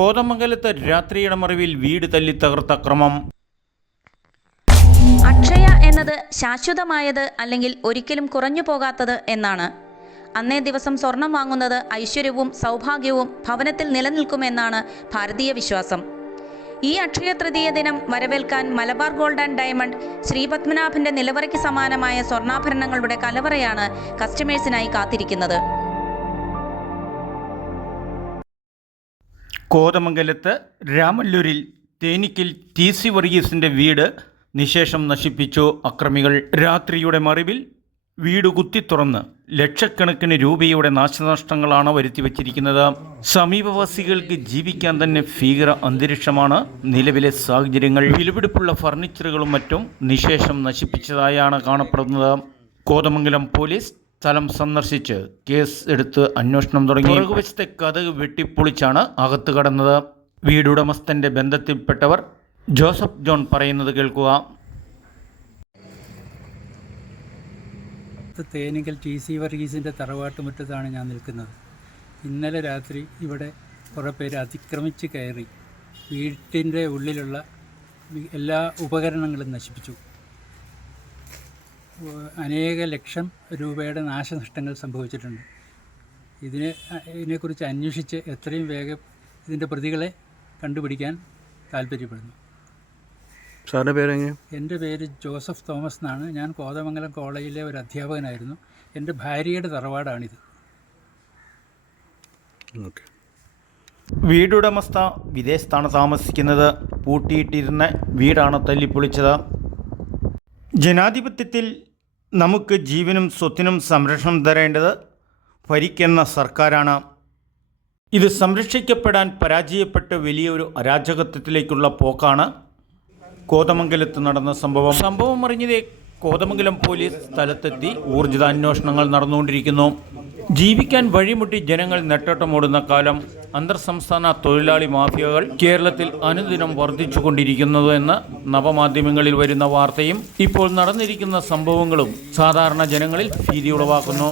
കോതമംഗലത്ത് രാത്രിയുടെ മറവിൽ വീട് തല്ലി തകർത്ത ക്രമം. അക്ഷയ എന്നത് ശാശ്വതമായത് അല്ലെങ്കിൽ ഒരിക്കലും കുറഞ്ഞു പോകാത്തത് എന്നാണ്. അന്നേ ദിവസം സ്വർണം വാങ്ങുന്നത് ഐശ്വര്യവും സൗഭാഗ്യവും ഭവനത്തിൽ നിലനിൽക്കുമെന്നാണ് ഭാരതീയ വിശ്വാസം. ഈ അക്ഷയ തൃതീയ ദിനം വരവേൽക്കാൻ മലബാർ ഗോൾഡ് ആൻഡ് ഡയമണ്ട് ശ്രീപത്മനാഭന്റെ നിലവറയ്ക്ക് സമാനമായ സ്വർണ്ണാഭരണങ്ങളുടെ കലവറയാണ് കസ്റ്റമേഴ്സിനായി കാത്തിരിക്കുന്നത്. കോതമംഗലത്ത് രാമല്ലൂരിൽ തേനിക്കിൽ TC വർഗീസിന്റെ വീട് നിശേഷം നശിപ്പിച്ചു അക്രമികൾ. രാത്രിയുടെ മറവിൽ വീട് കുത്തിത്തുറന്ന് ലക്ഷക്കണക്കിന് രൂപയുടെ നാശനഷ്ടങ്ങളാണ് വരുത്തിവച്ചിരിക്കുന്നത്. സമീപവാസികൾക്ക് ജീവിക്കാൻ തന്നെ ഭീകര അന്തരീക്ഷമാണ് നിലവിലെ സാഹചര്യങ്ങൾ. വിലപിടിപ്പുള്ള ഫർണിച്ചറുകളും മറ്റും നിശേഷം നശിപ്പിച്ചതായാണ് കാണപ്പെടുന്നത്. കോതമംഗലം പോലീസ് സ്ഥലം സന്ദർശിച്ച് കേസ് എടുത്ത് അന്വേഷണം തുടങ്ങി. പുറകുവശത്തെ കതക് വെട്ടിപ്പൊളിച്ചാണ് അകത്ത് കടന്നത്. വീടുടമസ്ഥന്റെ ബന്ധത്തിൽപ്പെട്ടവർ ജോസഫ് ജോൺ പറയുന്നത് കേൾക്കുക. തേനിക്കൽ TC വർഗീസിൻ്റെ തറവാട്ടുമുറ്റത്താണ് ഞാൻ നിൽക്കുന്നത്. ഇന്നലെ രാത്രി ഇവിടെ കുറേ പേര് അതിക്രമിച്ച് കയറി വീട്ടിൻ്റെ ഉള്ളിലുള്ള എല്ലാ ഉപകരണങ്ങളും നശിപ്പിച്ചു. അനേക ലക്ഷം രൂപയുടെ നാശനഷ്ടങ്ങൾ സംഭവിച്ചിട്ടുണ്ട്. ഇതിനെക്കുറിച്ച് അന്വേഷിച്ച് എത്രയും വേഗം ഇതിൻ്റെ പ്രതികളെ കണ്ടുപിടിക്കാൻ താല്പര്യപ്പെടുന്നു. സാറിൻ്റെ പേരെങ്ങനെ? എൻ്റെ പേര് ജോസഫ് തോമസ് എന്നാണ്. ഞാൻ കോതമംഗലം കോളേജിലെ ഒരു അധ്യാപകനായിരുന്നു. എൻ്റെ ഭാര്യയുടെ തറവാടാണിത്. ഓക്കെ. വീടുടമസ്ഥ വിദേശത്താണ് താമസിക്കുന്നത്. പൂട്ടിയിട്ടിരുന്ന വീടാണ് തല്ലിപ്പൊളിച്ചത്. ജനാധിപത്യത്തിൽ നമുക്ക് ജീവനും സ്വത്തിനും സംരക്ഷണം തരേണ്ടത് ഭരിക്കുന്ന സർക്കാരാണ്. ഇത് സംരക്ഷിക്കപ്പെടാൻ പരാജയപ്പെട്ട് വലിയൊരു അരാജകത്വത്തിലേക്കുള്ള പോക്കാണ് കോതമംഗലത്ത് നടന്ന സംഭവം അറിഞ്ഞതേ കോതമംഗലം പോലീസ് സ്ഥലത്തെത്തി ഊർജിത അന്വേഷണങ്ങൾ നടന്നുകൊണ്ടിരിക്കുന്നു. ജീവിക്കാൻ വഴിമുട്ടി ജനങ്ങൾ നെട്ടോട്ടമോടുന്ന കാലം. അന്തർ സംസ്ഥാന തൊഴിലാളി മാഫിയകൾ കേരളത്തിൽ അനുദിനം വർദ്ധിച്ചുകൊണ്ടിരിക്കുന്നത് എന്ന് നവമാധ്യമങ്ങളിൽ വരുന്ന വാർത്തയും ഇപ്പോൾ നടന്നിരിക്കുന്ന സംഭവങ്ങളും സാധാരണ ജനങ്ങളിൽ ഭീതി ഉളവാക്കുന്നു.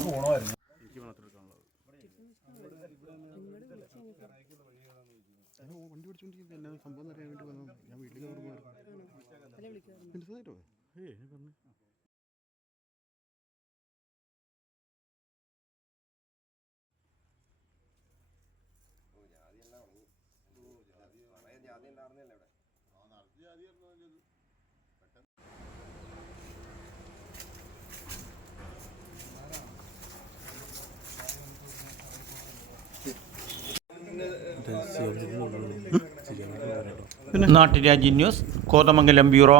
നാട്ടുരാജ്യ ന്യൂസ്, കോതമംഗലം ബ്യൂറോ.